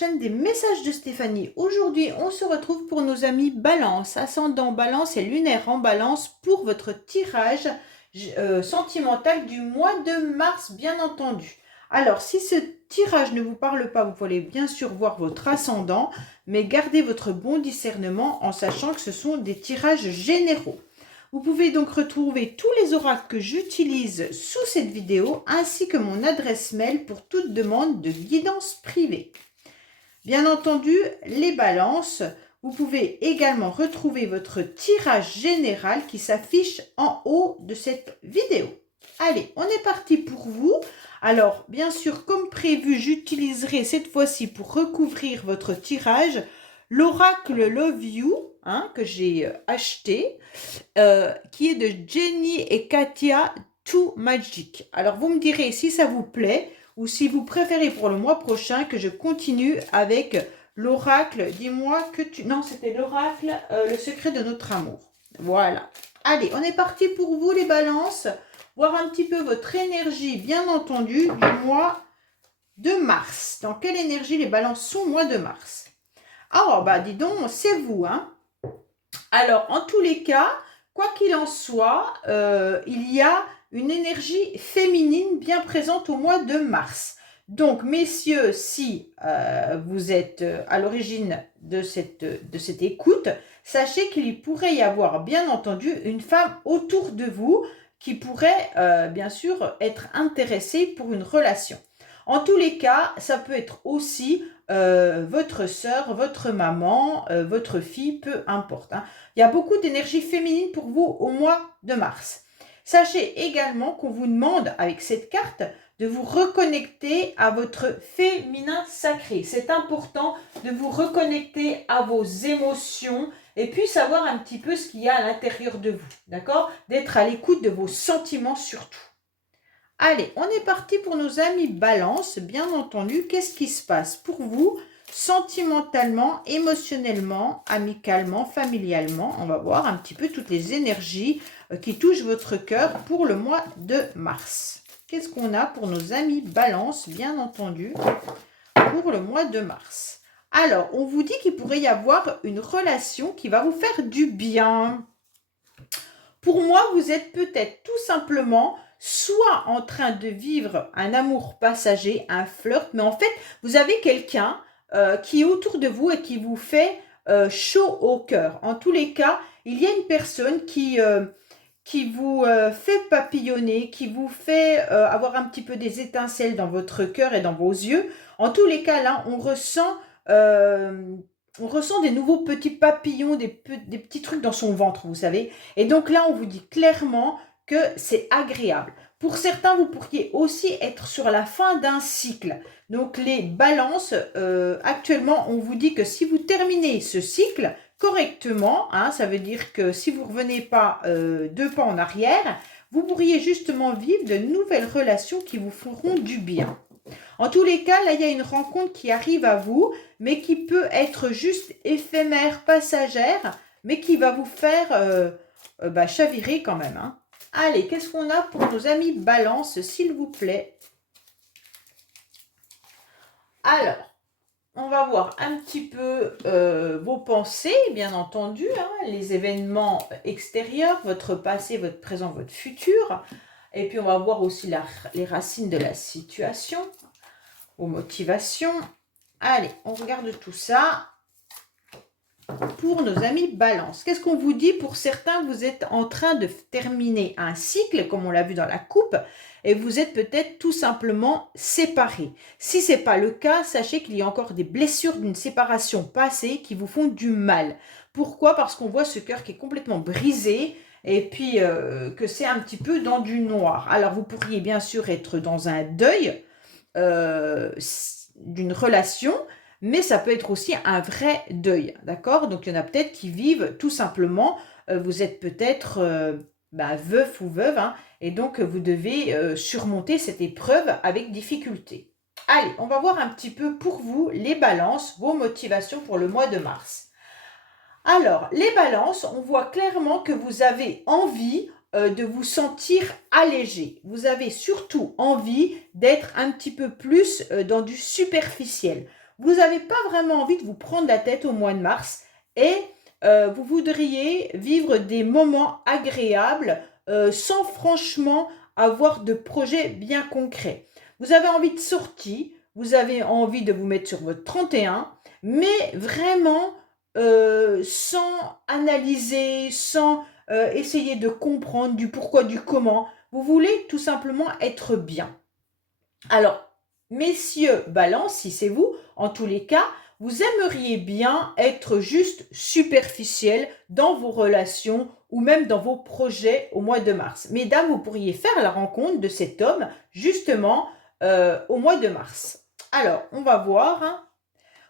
chaîne des messages de Stéphanie. Aujourd'hui, on se retrouve pour nos amis Balance, ascendant Balance et lunaire en Balance pour votre tirage sentimental du mois de mars, bien entendu. Alors, si ce tirage ne vous parle pas, vous pouvez bien sûr voir votre ascendant, mais gardez votre bon discernement en sachant que ce sont des tirages généraux. Vous pouvez donc retrouver tous les oracles que j'utilise sous cette vidéo ainsi que mon adresse mail pour toute demande de guidance privée. Bien entendu, les balances, vous pouvez également retrouver votre tirage général qui s'affiche en haut de cette vidéo. Allez, on est parti pour vous. Alors, bien sûr, comme prévu, j'utiliserai cette fois-ci pour recouvrir votre tirage l'oracle Love You, que j'ai acheté, qui est de Jenny et Katia Too Magic. Alors, vous me direz si ça vous plaît ou si vous préférez pour le mois prochain que je continue avec l'oracle. Dis-moi que tu... Non, c'était l'oracle Le secret de notre amour. Voilà. Allez, on est parti pour vous les balances. Voir un petit peu votre énergie, bien entendu, du mois de mars. Dans quelle énergie les balances sont au mois de mars? Oh, bah dis donc, c'est vous, Alors, en tous les cas, quoi qu'il en soit, il y a une énergie féminine bien présente au mois de mars. Donc, messieurs, si vous êtes à l'origine de cette écoute, sachez qu'il pourrait y avoir, bien entendu, une femme autour de vous qui pourrait, bien sûr, être intéressée pour une relation. En tous les cas, ça peut être aussi votre sœur, votre maman, votre fille, peu importe. Il y a beaucoup d'énergie féminine pour vous au mois de mars. Sachez également qu'on vous demande, avec cette carte, de vous reconnecter à votre féminin sacré. C'est important de vous reconnecter à vos émotions et puis savoir un petit peu ce qu'il y a à l'intérieur de vous, d'accord? D'être à l'écoute de vos sentiments surtout. Allez, on est parti pour nos amis Balance, bien entendu. Qu'est-ce qui se passe pour vous sentimentalement, émotionnellement, amicalement, familialement? On va voir un petit peu toutes les énergies qui touchent votre cœur pour le mois de mars. Qu'est-ce qu'on a pour nos amis Balance, bien entendu, pour le mois de mars? Alors, on vous dit qu'il pourrait y avoir une relation qui va vous faire du bien. Pour moi, vous êtes peut-être tout simplement soit en train de vivre un amour passager, un flirt, mais en fait, vous avez quelqu'un qui est autour de vous et qui vous fait chaud au cœur. En tous les cas, il y a une personne qui vous fait papillonner, qui vous fait avoir un petit peu des étincelles dans votre cœur et dans vos yeux. En tous les cas, là, on ressent des nouveaux petits papillons, des petits trucs dans son ventre, vous savez. Et donc là, on vous dit clairement que c'est agréable. Pour certains, vous pourriez aussi être sur la fin d'un cycle. Donc les balances, actuellement, on vous dit que si vous terminez ce cycle correctement, ça veut dire que si vous ne revenez pas 2 pas en arrière, vous pourriez justement vivre de nouvelles relations qui vous feront du bien. En tous les cas, là, il y a une rencontre qui arrive à vous, mais qui peut être juste éphémère, passagère, mais qui va vous faire chavirer quand même. Allez, qu'est-ce qu'on a pour nos amis Balance, s'il vous plaît? Alors, on va voir un petit peu vos pensées, bien entendu, les événements extérieurs, votre passé, votre présent, votre futur. Et puis, on va voir aussi les racines de la situation, vos motivations. Allez, on regarde tout ça pour nos amis Balance. Qu'est-ce qu'on vous dit? Pour certains, vous êtes en train de terminer un cycle, comme on l'a vu dans la coupe, et vous êtes peut-être tout simplement séparés. Si ce n'est pas le cas, sachez qu'il y a encore des blessures d'une séparation passée qui vous font du mal. Pourquoi? Parce qu'on voit ce cœur qui est complètement brisé, et puis que c'est un petit peu dans du noir. Alors, vous pourriez bien sûr être dans un deuil d'une relation, mais ça peut être aussi un vrai deuil, d'accord? Donc, il y en a peut-être qui vivent tout simplement, vous êtes peut-être veuf ou veuve, et donc vous devez surmonter cette épreuve avec difficulté. Allez, on va voir un petit peu pour vous, les balances, vos motivations pour le mois de mars. Alors, les balances, on voit clairement que vous avez envie de vous sentir allégé. Vous avez surtout envie d'être un petit peu plus dans du superficiel. vous n'avez pas vraiment envie de vous prendre la tête au mois de mars et vous voudriez vivre des moments agréables sans franchement avoir de projets bien concrets. Vous avez envie de sortie, vous avez envie de vous mettre sur votre 31, mais vraiment sans analyser, sans essayer de comprendre du pourquoi, du comment. Vous voulez tout simplement être bien. Alors, messieurs Balance, si c'est vous, en tous les cas, vous aimeriez bien être juste superficiel dans vos relations ou même dans vos projets au mois de mars. Mesdames, vous pourriez faire la rencontre de cet homme justement au mois de mars. Alors, on va voir. Hein.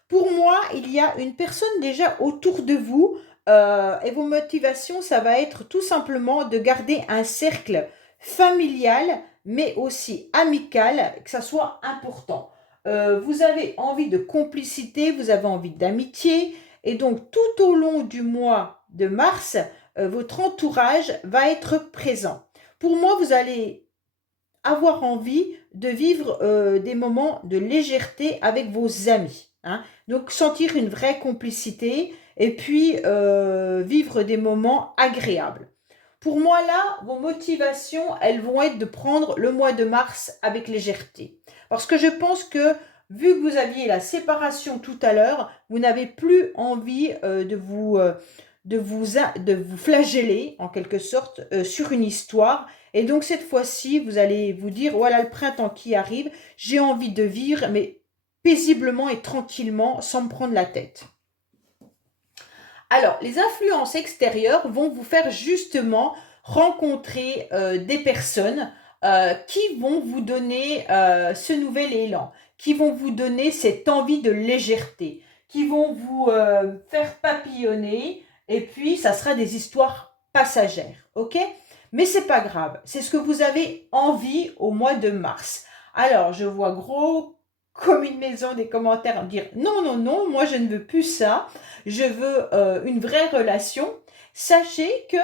Pour moi, il y a une personne déjà autour de vous et vos motivations, ça va être tout simplement de garder un cercle familial, mais aussi amical, que ça soit important. Vous avez envie de complicité, vous avez envie d'amitié, et donc tout au long du mois de mars, votre entourage va être présent. Pour moi, vous allez avoir envie de vivre des moments de légèreté avec vos amis. Hein. Donc sentir une vraie complicité et puis vivre des moments agréables. Pour moi là, vos motivations, elles vont être de prendre le mois de mars avec légèreté. Parce que je pense que vu que vous aviez la séparation tout à l'heure, vous n'avez plus envie de vous flageller en quelque sorte sur une histoire. Et donc cette fois-ci, vous allez vous dire, voilà le printemps qui arrive, j'ai envie de vivre, mais paisiblement et tranquillement, sans me prendre la tête. Alors, les influences extérieures vont vous faire justement rencontrer des personnes qui vont vous donner ce nouvel élan, qui vont vous donner cette envie de légèreté, qui vont vous faire papillonner, et puis ça sera des histoires passagères, ok? Mais c'est pas grave, c'est ce que vous avez envie au mois de mars. Alors, je vois gros comme une maison des commentaires dire non, non, non, moi je ne veux plus ça, je veux une vraie relation. Sachez que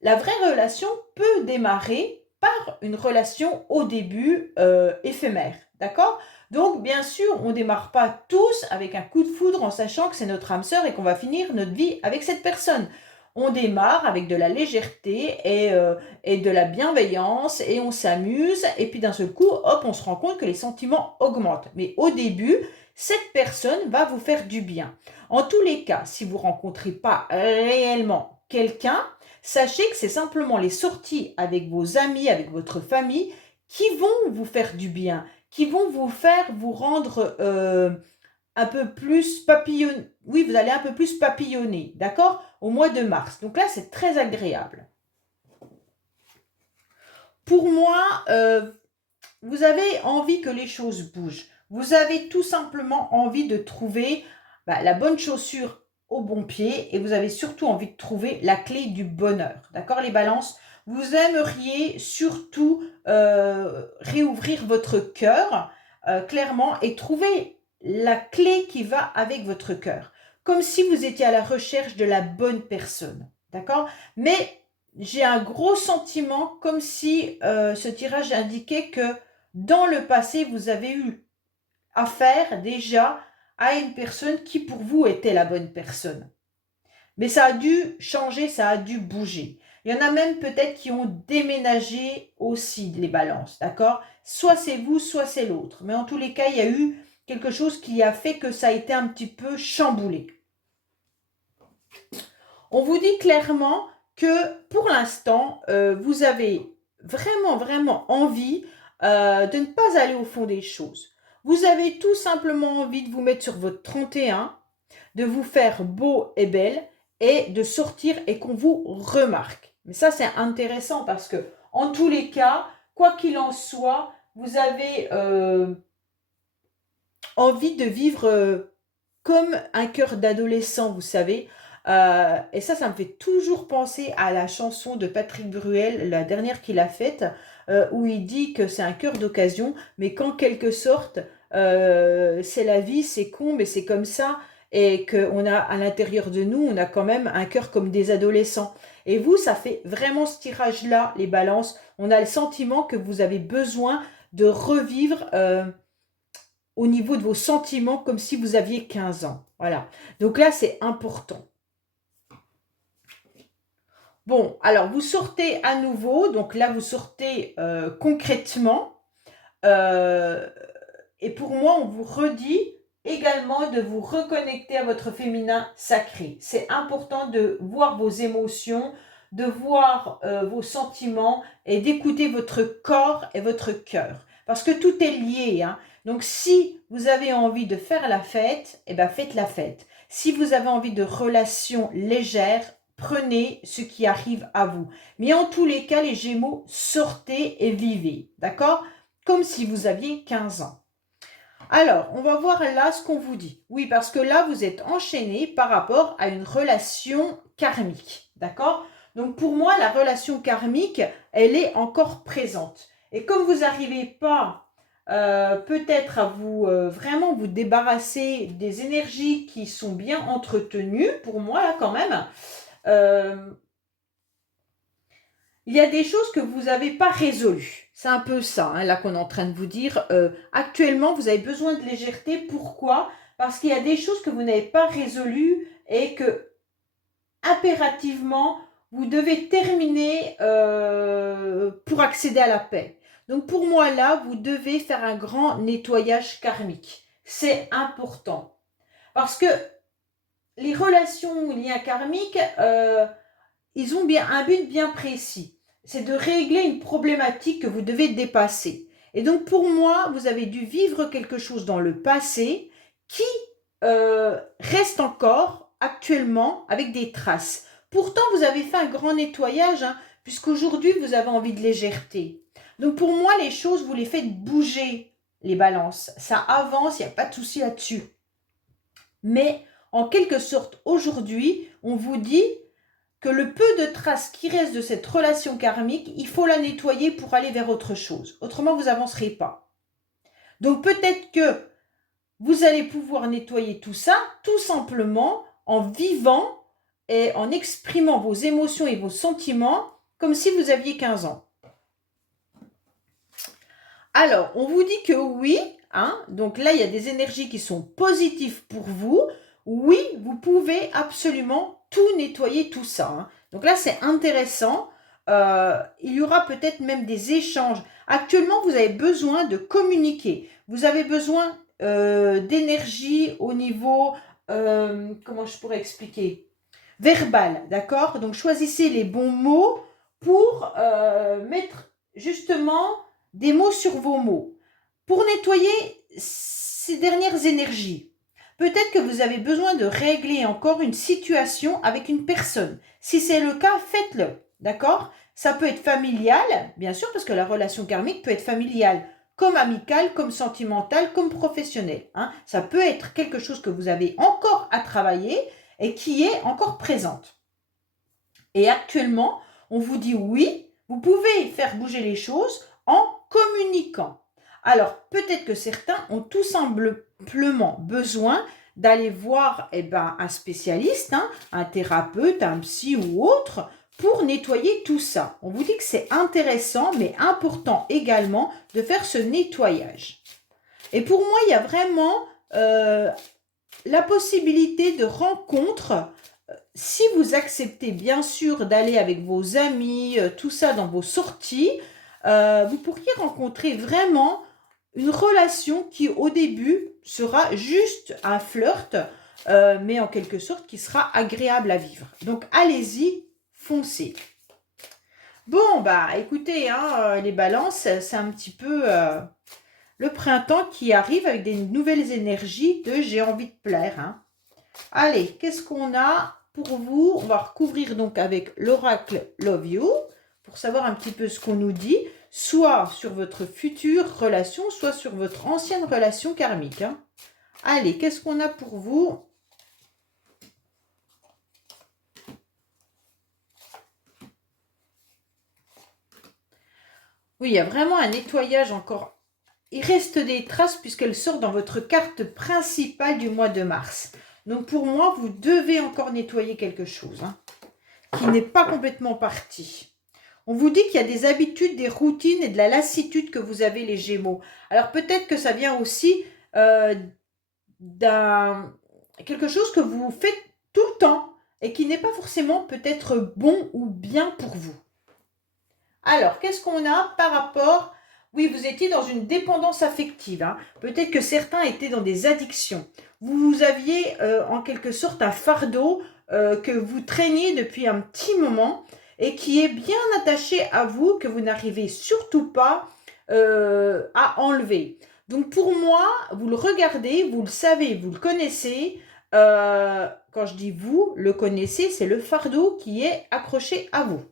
la vraie relation peut démarrer par une relation au début éphémère, d'accord? Donc, bien sûr, on ne démarre pas tous avec un coup de foudre en sachant que c'est notre âme sœur et qu'on va finir notre vie avec cette personne. On démarre avec de la légèreté et de la bienveillance et on s'amuse et puis d'un seul coup, hop, on se rend compte que les sentiments augmentent. Mais au début, cette personne va vous faire du bien. En tous les cas, si vous ne rencontrez pas réellement quelqu'un, sachez que c'est simplement les sorties avec vos amis, avec votre famille qui vont vous faire du bien, qui vont vous faire vous rendre un peu plus papillonner. Oui, vous allez un peu plus papillonner, d'accord? Au mois de mars. Donc là, c'est très agréable. Pour moi, vous avez envie que les choses bougent. Vous avez tout simplement envie de trouver la bonne chaussure au bon pied et vous avez surtout envie de trouver la clé du bonheur. D'accord, les balances? Vous aimeriez surtout réouvrir votre cœur clairement et trouver la clé qui va avec votre cœur. Comme si vous étiez à la recherche de la bonne personne. D'accord? Mais j'ai un gros sentiment comme si ce tirage indiquait que dans le passé, vous avez eu affaire déjà à une personne qui pour vous était la bonne personne. Mais ça a dû changer, ça a dû bouger. Il y en a même peut-être qui ont déménagé aussi les balances, d'accord? Soit c'est vous, soit c'est l'autre. Mais en tous les cas, il y a eu quelque chose qui a fait que ça a été un petit peu chamboulé. On vous dit clairement que pour l'instant, vous avez vraiment, vraiment envie de ne pas aller au fond des choses. Vous avez tout simplement envie de vous mettre sur votre 31, de vous faire beau et belle et de sortir et qu'on vous remarque. Mais ça, c'est intéressant parce que, en tous les cas, quoi qu'il en soit, vous avez envie de vivre comme un cœur d'adolescent, vous savez. Et ça me fait toujours penser à la chanson de Patrick Bruel, la dernière qu'il a faite, où il dit que c'est un cœur d'occasion, mais qu'en quelque sorte, c'est la vie, c'est con, mais c'est comme ça, et qu'on a à l'intérieur de nous, on a quand même un cœur comme des adolescents. Et vous, ça fait vraiment ce tirage-là, les balances. On a le sentiment que vous avez besoin de revivre au niveau de vos sentiments comme si vous aviez 15 ans. Voilà. Donc là, c'est important. Bon, alors vous sortez à nouveau. Donc là, vous sortez concrètement. Et pour moi, on vous redit également de vous reconnecter à votre féminin sacré. C'est important de voir vos émotions, de voir vos sentiments et d'écouter votre corps et votre cœur. Parce que tout est lié, hein. Donc si vous avez envie de faire la fête, eh ben faites la fête. Si vous avez envie de relations légères, prenez ce qui arrive à vous. Mais en tous les cas, les Gémeaux, sortez et vivez. D'accord? Comme si vous aviez 15 ans. Alors, on va voir là ce qu'on vous dit. Oui, parce que là, vous êtes enchaîné par rapport à une relation karmique. D'accord? Donc, pour moi, la relation karmique, elle est encore présente. Et comme vous n'arrivez pas peut-être à vous vraiment vous débarrasser des énergies qui sont bien entretenues, pour moi, là, quand même, il y a des choses que vous n'avez pas résolues. C'est un peu ça, hein, là qu'on est en train de vous dire. Actuellement, vous avez besoin de légèreté. Pourquoi? Parce qu'il y a des choses que vous n'avez pas résolues et que, impérativement, vous devez terminer pour accéder à la paix. Donc pour moi, là, vous devez faire un grand nettoyage karmique. C'est important. Parce que les relations liées karmiques, ils ont bien un but bien précis. C'est de régler une problématique que vous devez dépasser. Et donc pour moi, vous avez dû vivre quelque chose dans le passé qui reste encore actuellement avec des traces. Pourtant, vous avez fait un grand nettoyage, hein, puisqu'aujourd'hui, vous avez envie de légèreté. Donc pour moi, les choses, vous les faites bouger, les balances. Ça avance, il n'y a pas de souci là-dessus. Mais en quelque sorte, aujourd'hui, on vous dit que le peu de traces qui restent de cette relation karmique, il faut la nettoyer pour aller vers autre chose. Autrement, vous n'avancerez pas. Donc peut-être que vous allez pouvoir nettoyer tout ça tout simplement en vivant et en exprimant vos émotions et vos sentiments comme si vous aviez 15 ans. Alors, on vous dit que oui, hein, donc là, il y a des énergies qui sont positives pour vous. Oui, vous pouvez absolument tout nettoyer, tout ça, hein. Donc là, c'est intéressant. Il y aura peut-être même des échanges. Actuellement, vous avez besoin de communiquer. Vous avez besoin d'énergie au niveau, comment je pourrais expliquer? Verbal, d'accord? Donc, choisissez les bons mots pour mettre justement des mots sur vos mots. Pour nettoyer ces dernières énergies, peut-être que vous avez besoin de régler encore une situation avec une personne. Si c'est le cas, faites-le, d'accord? Ça peut être familial, bien sûr, parce que la relation karmique peut être familiale, comme amicale, comme sentimentale, comme professionnelle, hein. Ça peut être quelque chose que vous avez encore à travailler et qui est encore présente. Et actuellement, on vous dit oui, vous pouvez faire bouger les choses en communiquant. Alors, peut-être que certains ont tout simplement besoin d'aller voir un spécialiste, hein, un thérapeute, un psy ou autre, pour nettoyer tout ça. On vous dit que c'est intéressant, mais important également de faire ce nettoyage. Et pour moi, il y a vraiment la possibilité de rencontres. Si vous acceptez bien sûr d'aller avec vos amis, tout ça dans vos sorties, vous pourriez rencontrer vraiment une relation qui au début sera juste un flirt, mais en quelque sorte qui sera agréable à vivre. Donc allez-y, foncez. Bon, bah écoutez, hein, les balances, c'est un petit peu le printemps qui arrive avec des nouvelles énergies de j'ai envie de plaire, hein. Allez, qu'est-ce qu'on a pour vous? On va recouvrir donc avec l'oracle Love You pour savoir un petit peu ce qu'on nous dit, soit sur votre future relation, soit sur votre ancienne relation karmique, hein. Allez, qu'est-ce qu'on a pour vous? Oui, il y a vraiment un nettoyage encore. Il reste des traces puisqu'elle sort dans votre carte principale du mois de mars. Donc pour moi, vous devez encore nettoyer quelque chose, hein, qui n'est pas complètement parti. On vous dit qu'il y a des habitudes, des routines et de la lassitude que vous avez les Gémeaux. Alors peut-être que ça vient aussi euh, quelque chose que vous faites tout le temps et qui n'est pas forcément peut-être bon ou bien pour vous. Alors, qu'est-ce qu'on a par rapport... Oui, vous étiez dans une dépendance affective, hein. Peut-être que certains étaient dans des addictions. Vous aviez en quelque sorte un fardeau que vous traîniez depuis un petit moment et qui est bien attaché à vous, que vous n'arrivez surtout pas à enlever. Donc pour moi, vous le regardez, vous le savez, vous le connaissez. Quand je dis vous le connaissez, c'est le fardeau qui est accroché à vous.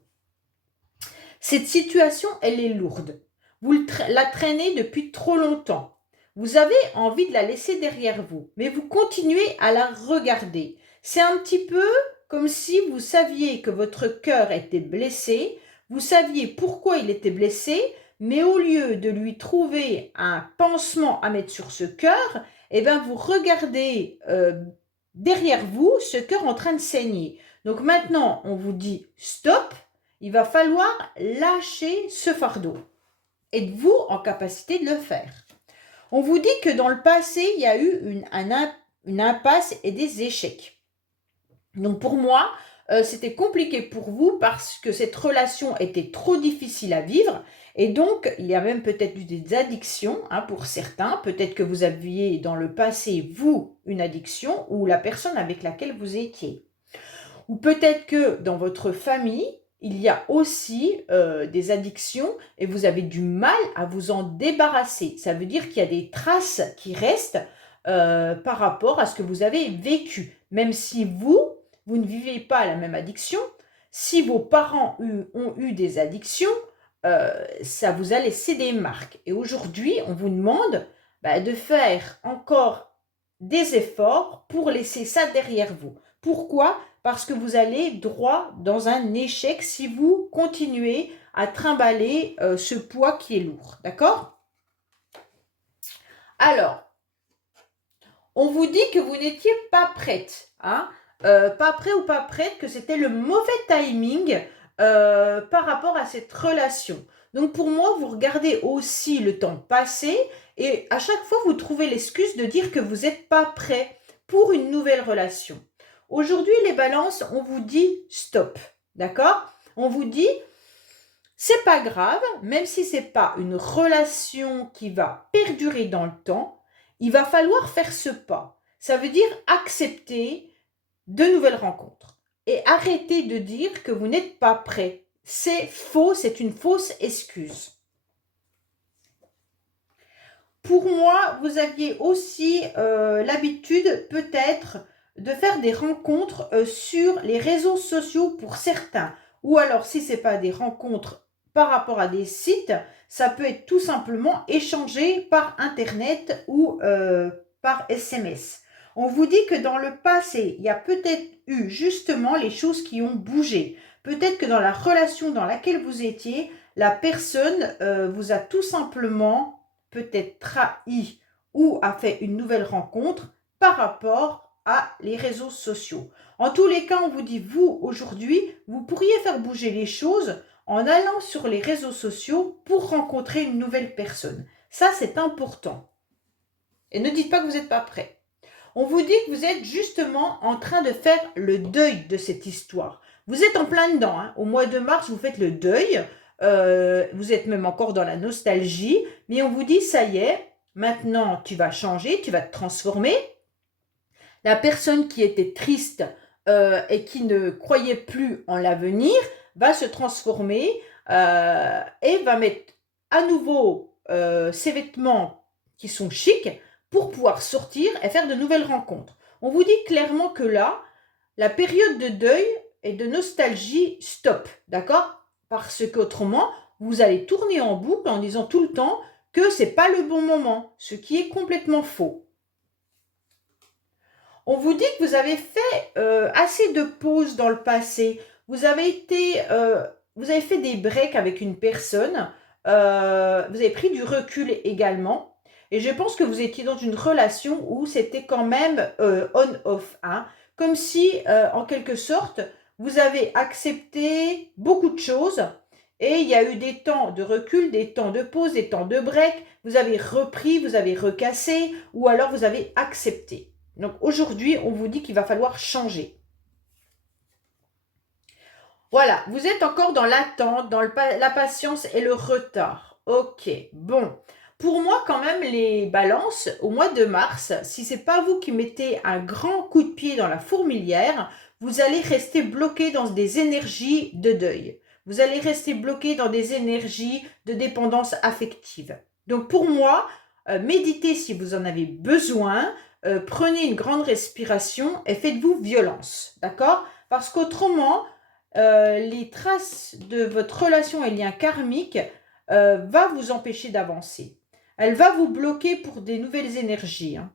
Cette situation, elle est lourde. Vous la traînez depuis trop longtemps. Vous avez envie de la laisser derrière vous, mais vous continuez à la regarder. C'est un petit peu comme si vous saviez que votre cœur était blessé, vous saviez pourquoi il était blessé, mais au lieu de lui trouver un pansement à mettre sur ce cœur, eh bien vous regardez derrière vous ce cœur en train de saigner. Donc maintenant, on vous dit stop, il va falloir lâcher ce fardeau. Êtes-vous en capacité de le faire? On vous dit que dans le passé, il y a eu une impasse et des échecs. Donc pour moi, c'était compliqué pour vous parce que cette relation était trop difficile à vivre. Et donc, il y a même peut-être eu des addictions pour certains. Peut-être que vous aviez dans le passé, vous, une addiction ou la personne avec laquelle vous étiez. Ou peut-être que dans votre famille, il y a aussi des addictions et vous avez du mal à vous en débarrasser. Ça veut dire qu'il y a des traces qui restent par rapport à ce que vous avez vécu. Même si vous ne vivez pas la même addiction, si vos parents ont eu des addictions, ça vous a laissé des marques. Et aujourd'hui, on vous demande de faire encore des efforts pour laisser ça derrière vous. Pourquoi? Parce que vous allez droit dans un échec si vous continuez à trimballer ce poids qui est lourd. D'accord? Alors, on vous dit que vous n'étiez pas prête. Hein? Pas prêt ou pas prête, que c'était le mauvais timing par rapport à cette relation. Donc pour moi, vous regardez aussi le temps passé et à chaque fois, vous trouvez l'excuse de dire que vous n'êtes pas prêt pour une nouvelle relation. Aujourd'hui, les balances, on vous dit stop, d'accord? On vous dit, c'est pas grave, même si c'est pas une relation qui va perdurer dans le temps, il va falloir faire ce pas. Ça veut dire accepter de nouvelles rencontres et arrêter de dire que vous n'êtes pas prêt. C'est faux, c'est une fausse excuse. Pour moi, vous aviez aussi l'habitude peut-être de faire des rencontres sur les réseaux sociaux pour certains. Ou alors, si ce n'est pas des rencontres par rapport à des sites, ça peut être tout simplement échangé par Internet ou par SMS. On vous dit que dans le passé, il y a peut-être eu justement les choses qui ont bougé. Peut-être que dans la relation dans laquelle vous étiez, la personne vous a tout simplement peut-être trahi ou a fait une nouvelle rencontre par rapport à les réseaux sociaux. En tous les cas, on vous dit, vous, aujourd'hui, vous pourriez faire bouger les choses en allant sur les réseaux sociaux pour rencontrer une nouvelle personne. Ça, c'est important. Et ne dites pas que vous n'êtes pas prêt. On vous dit que vous êtes justement en train de faire le deuil de cette histoire. Vous êtes en plein dedans. Hein. Au mois de mars, vous faites le deuil. Vous êtes même encore dans la nostalgie. Mais on vous dit, ça y est, maintenant tu vas changer, tu vas te transformer. La personne qui était triste et qui ne croyait plus en l'avenir va se transformer et va mettre à nouveau ses vêtements qui sont chics pour pouvoir sortir et faire de nouvelles rencontres. On vous dit clairement que là, la période de deuil et de nostalgie stop, d'accord? Parce qu'autrement, vous allez tourner en boucle en disant tout le temps que ce n'est pas le bon moment, ce qui est complètement faux. On vous dit que vous avez fait assez de pauses dans le passé. Vous avez fait des breaks avec une personne. Vous avez pris du recul également. Et je pense que vous étiez dans une relation où c'était quand même on-off. Hein, comme si, en quelque sorte, vous avez accepté beaucoup de choses et il y a eu des temps de recul, des temps de pause, des temps de break. Vous avez repris, vous avez recassé ou alors vous avez accepté. Donc aujourd'hui, on vous dit qu'il va falloir changer. Voilà, vous êtes encore dans l'attente, dans la patience et le retard. Ok, bon. Pour moi, quand même, les balances, au mois de mars, si ce n'est pas vous qui mettez un grand coup de pied dans la fourmilière, vous allez rester bloqué dans des énergies de deuil. Vous allez rester bloqué dans des énergies de dépendance affective. Donc pour moi, méditez si vous en avez besoin, prenez une grande respiration et faites-vous violence, d'accord? Parce qu'autrement, les traces de votre relation et lien karmique va vous empêcher d'avancer. Elle va vous bloquer pour des nouvelles énergies. Hein.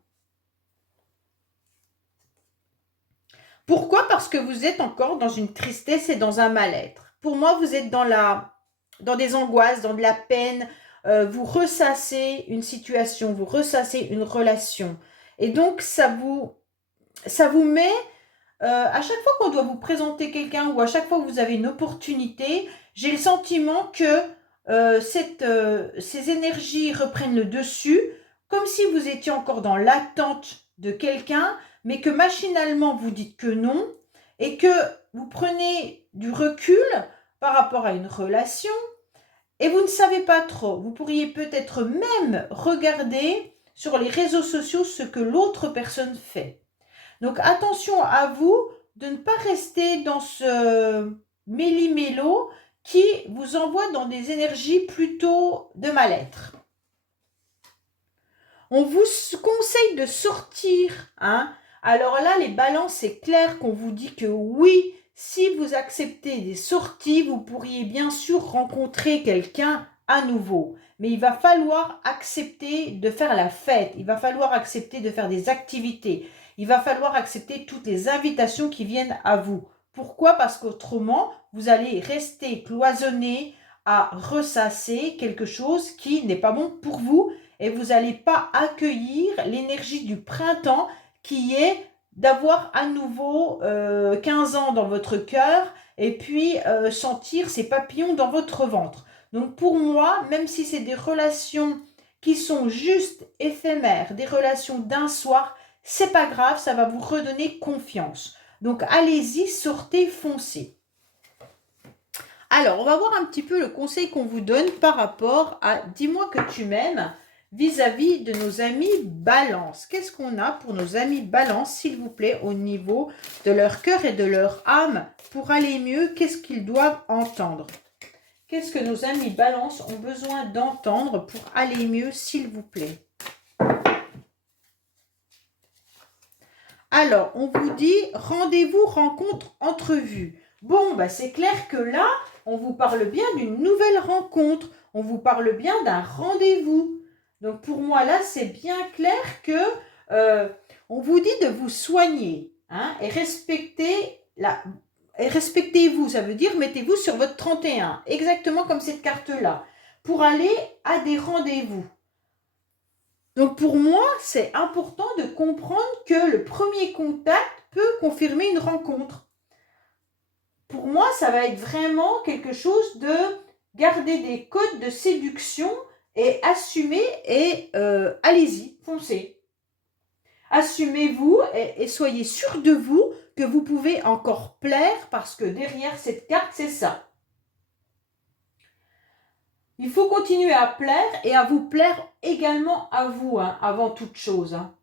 Pourquoi? Parce que vous êtes encore dans une tristesse et dans un mal-être. Pour moi, vous êtes dans des angoisses, dans de la peine. Vous ressassez une situation, vous ressassez une relation. Et donc, ça vous met... à chaque fois qu'on doit vous présenter quelqu'un ou à chaque fois que vous avez une opportunité, j'ai le sentiment que ces énergies reprennent le dessus, comme si vous étiez encore dans l'attente de quelqu'un, mais que machinalement vous dites que non, et que vous prenez du recul par rapport à une relation, et vous ne savez pas trop. Vous pourriez peut-être même regarder sur les réseaux sociaux ce que l'autre personne fait. Donc attention à vous de ne pas rester dans ce méli-mélo qui vous envoie dans des énergies plutôt de mal-être. On vous conseille de sortir. Hein. Alors là, les balances, c'est clair qu'on vous dit que oui, si vous acceptez des sorties, vous pourriez bien sûr rencontrer quelqu'un à nouveau. Mais il va falloir accepter de faire la fête. Il va falloir accepter de faire des activités. Il va falloir accepter toutes les invitations qui viennent à vous. Pourquoi? Parce qu'autrement, vous allez rester cloisonné à ressasser quelque chose qui n'est pas bon pour vous et vous n'allez pas accueillir l'énergie du printemps qui est d'avoir à nouveau 15 ans dans votre cœur et puis sentir ces papillons dans votre ventre. Donc pour moi, même si c'est des relations qui sont juste éphémères, des relations d'un soir, c'est pas grave, ça va vous redonner confiance. Donc allez-y, sortez, foncez. Alors, on va voir un petit peu le conseil qu'on vous donne par rapport à « Dis-moi que tu m'aimes » vis-à-vis de nos amis Balance. Qu'est-ce qu'on a pour nos amis Balance, s'il vous plaît, au niveau de leur cœur et de leur âme pour aller mieux? Qu'est-ce qu'ils doivent entendre? Qu'est-ce que nos amis Balance ont besoin d'entendre pour aller mieux, s'il vous plaît? Alors, on vous dit rendez-vous, rencontre, entrevue. Bon, bah c'est clair que là, on vous parle bien d'une nouvelle rencontre. On vous parle bien d'un rendez-vous. Donc, pour moi, là, c'est bien clair que on vous dit de vous soigner hein, et respectez-vous. Ça veut dire mettez-vous sur votre 31, exactement comme cette carte-là, pour aller à des rendez-vous. Donc pour moi, c'est important de comprendre que le premier contact peut confirmer une rencontre. Pour moi, ça va être vraiment quelque chose de garder des codes de séduction et assumer et allez-y, foncez. Assumez-vous et soyez sûr de vous que vous pouvez encore plaire parce que derrière cette carte, c'est ça. Il faut continuer à plaire et à vous plaire également à vous, hein, avant toute chose. Hein.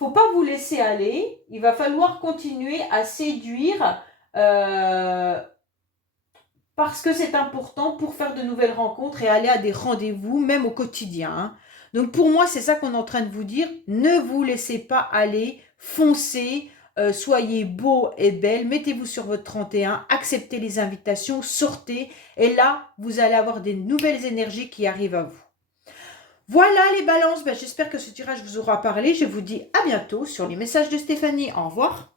Il ne faut pas vous laisser aller. Il va falloir continuer à séduire parce que c'est important pour faire de nouvelles rencontres et aller à des rendez-vous, même au quotidien. Hein. Donc pour moi, c'est ça qu'on est en train de vous dire. Ne vous laissez pas aller, foncez. Soyez beau et belle, mettez-vous sur votre 31, acceptez les invitations, sortez et là, vous allez avoir des nouvelles énergies qui arrivent à vous. Voilà les balances, j'espère que ce tirage vous aura parlé. Je vous dis à bientôt sur les messages de Stéphanie. Au revoir.